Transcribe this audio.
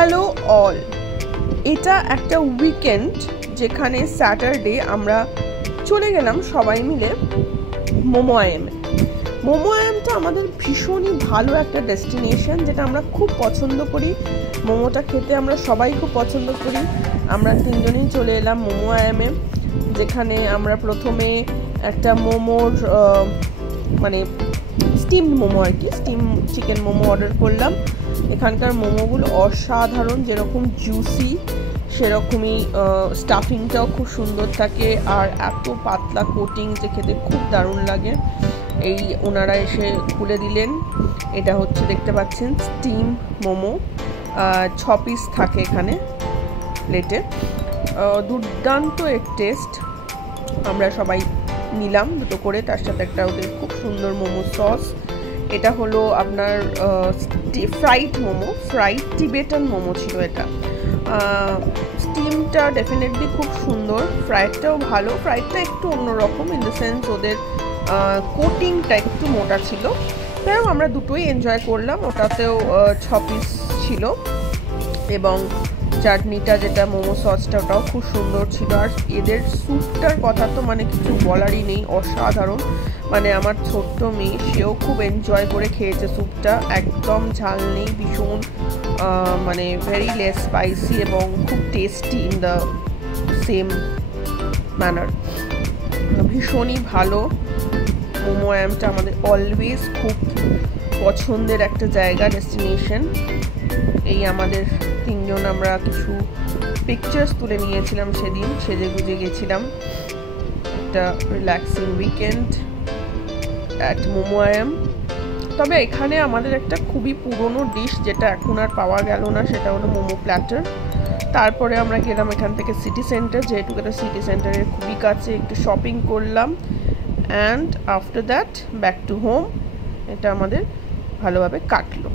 Hello all, এটা একটা weekend যেখানে স্যাটারডে আমরা চলে গেলাম সবাই মিলে মোমো আইএমে। মোমো আইএমটা আমাদের ভীষণই ভালো একটা ডেস্টিনেশন, যেটা আমরা খুব পছন্দ করি। মোমোটা খেতে আমরা সবাই খুব পছন্দ করি। আমরা তিনজনেই চলে এলাম মোমো আইএমে, যেখানে আমরা প্রথমে একটা মোমোর মানে স্টিম মোমো আর কি, স্টিম চিকেন মোমো অর্ডার করলাম। এখানকার মোমোগুলো অসাধারণ, যেরকম জুসি সেরকমই স্টাফিংটাও খুব সুন্দর থাকে, আর এত পাতলা কোটিং যে খেতে খুব দারুণ লাগে। এই ওনারা এসে খুলে দিলেন। এটা হচ্ছে দেখতে পাচ্ছেন স্টিম মোমো, 6 পিস থাকে এখানে প্লেটে। দুর্দান্ত এর টেস্ট। আমরা সবাই নিলাম দুটো করে, তার সাথে একটা ওদের খুব সুন্দর মোমো সস। এটা হলো আপনার fried momo, fried Tibetan momo ছিল এটা। স্টিমটা ডেফিনেটলি খুব সুন্দর, ফ্রাইডটাও ভালো। ফ্রাইডটা একটু অন্যরকম, ইন দ্য সেন্স ওদের কোটিংটা একটু মোটা ছিল। তাও আমরা দুটোই এনজয় করলাম। ওটাতেও 6 পিস ছিল, এবং চাটনিটা যেটা মোমো সসটা ওটাও খুব সুন্দর ছিল। আর এদের স্যুপটার কথা তো মানে কিছু বলারই নেই, অসাধারণ। মানে আমার ছোট্ট মেয়ে, সেও খুব এনজয় করে খেয়েছে স্যুপটা। একদম ঝাল নেই, ভীষণ মানে ভেরি লেস স্পাইসি এবং খুব tasty in the same manner. ভীষণই ভালো। মোমো আইএমটা আমাদের অলওয়েজ খুব পছন্দের একটা জায়গা, ডেস্টিনেশন। এই আমাদের তিনজন আমরা কিছু পিকচার্স তুলে নিয়েছিলাম সেদিন, সেজে গুজে গেছিলাম। একটা রিল্যাক্সিং উইকেন্ড অ্যাট মোমো আইএম। তবে এখানে আমাদের একটা খুবই পুরনো ডিশ, যেটা এখন আর পাওয়া গেল না, সেটা হলো মোমো প্ল্যাটার। তারপরে আমরা গেলাম এখান থেকে সিটি সেন্টার, যেহেতু এটা সিটি সেন্টারের খুবই কাছে, একটু শপিং করলাম। And after that back to home. এটা আমাদের ভালোভাবে কাটলো।